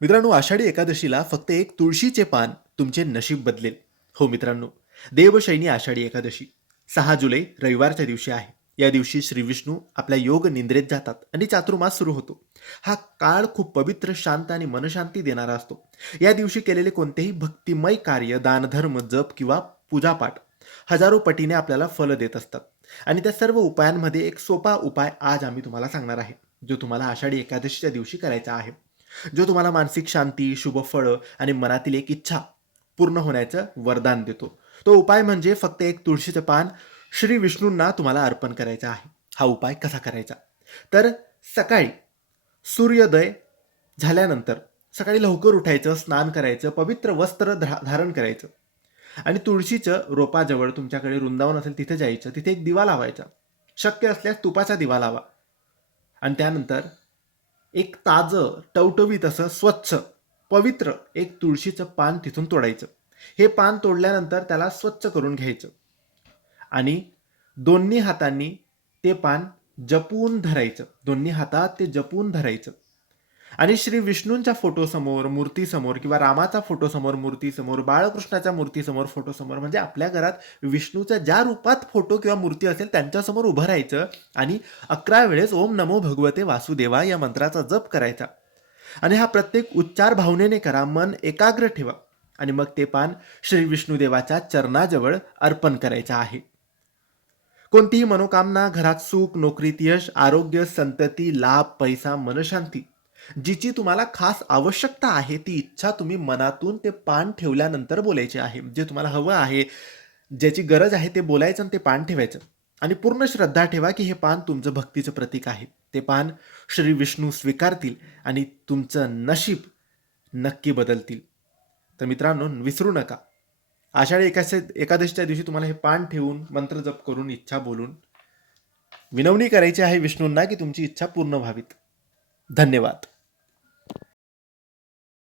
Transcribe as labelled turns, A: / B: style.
A: मित्रांनो आषाढी एकादशीला फक्त एक तुळशीचे पान तुमचे नशीब बदलेल. हो मित्रांनो देवशैनी आषाढी एकादशी. सहा जुलै रविवारच्या दिवशी आहे. या दिवशी श्री विष्णू आपल्या योग निंद्रेत जातात आणि चातुर्मास सुरू होतो. हा काळ खूप पवित्र शांत आणि मनशांती देणारा असतो. या दिवशी केलेले कोणतेही भक्तिमय कार्य दानधर्म जप किंवा पूजापाठ हजारो पटीने आपल्याला फल देत असतात. आणि त्या सर्व उपायांमध्ये एक सोपा उपाय आज आम्ही तुम्हाला सांगणार आहे जो तुम्हाला आषाढी एकादशीच्या दिवशी करायचा आहे. जो तुम्हाला मानसिक शांती शुभ फळं आणि मनातील एक इच्छा पूर्ण होण्याचं वरदान देतो. तो उपाय म्हणजे फक्त एक तुळशीचं पान श्री विष्णूंना तुम्हाला अर्पण करायचा आहे. हा उपाय कसा करायचा? तर सकाळी सूर्योदय झाल्यानंतर सकाळी लवकर उठायचं स्नान करायचं पवित्र वस्त्र धा धारण करायचं आणि तुळशीचं रोपाजवळ तुमच्याकडे वृंदावन असेल तिथे जायचं तिथे एक दिवा लावायचा. शक्य असल्यास तुपाचा दिवा लावा. आणि त्यानंतर एक ताजं टवटवीत असं स्वच्छ पवित्र एक तुळशीचं पान तिथून तोडायचं. हे पान तोडल्यानंतर त्याला स्वच्छ करून घ्यायचं. आणि दोन्ही हातांनी ते पान जपून धरायचं. दोन्ही हातात ते जपून धरायचं. आणि श्री विष्णूंच्या फोटोसमोर मूर्तीसमोर किंवा रामाचा फोटोसमोर मूर्तीसमोर बाळकृष्णाच्या मूर्तीसमोर फोटोसमोर म्हणजे आपल्या घरात विष्णूच्या ज्या रूपात फोटो किंवा मूर्ती असेल त्यांच्यासमोर उभं राहायचं आणि अकरा वेळेस ओम नमो भगवते वासुदेवा या मंत्राचा जप करायचा. आणि हा प्रत्येक उच्चार भावनेने करा मन एकाग्र ठेवा आणि मग ते पान श्री विष्णुदेवाच्या चरणाजवळ अर्पण करायचं आहे. कोणतीही मनोकामना घरात सुख नोकरीत यश आरोग्य संतती लाभ पैसा मनशांती जिची तुम्हाला खास आवश्यकता आहे ती इच्छा तुम्ही मनातून ते पान ठेवल्यानंतर बोलायचे आहे. जे तुम्हाला हवं आहे ज्याची गरज आहे ते बोलायचं आणि ते पान ठेवायचं. आणि पूर्ण श्रद्धा ठेवा की हे पान तुमचं भक्तीचं प्रतीक आहे. ते पान श्री विष्णू स्वीकारतील आणि तुमचं नशीब नक्की बदलतील. तर मित्रांनो विसरू नका. आषाढी एकाशे एकादशीच्या दिवशी तुम्हाला हे पान ठेवून मंत्र जप करून इच्छा बोलून विनवणी करायची आहे विष्णूंना की तुमची इच्छा पूर्ण व्हावीत. धन्यवाद.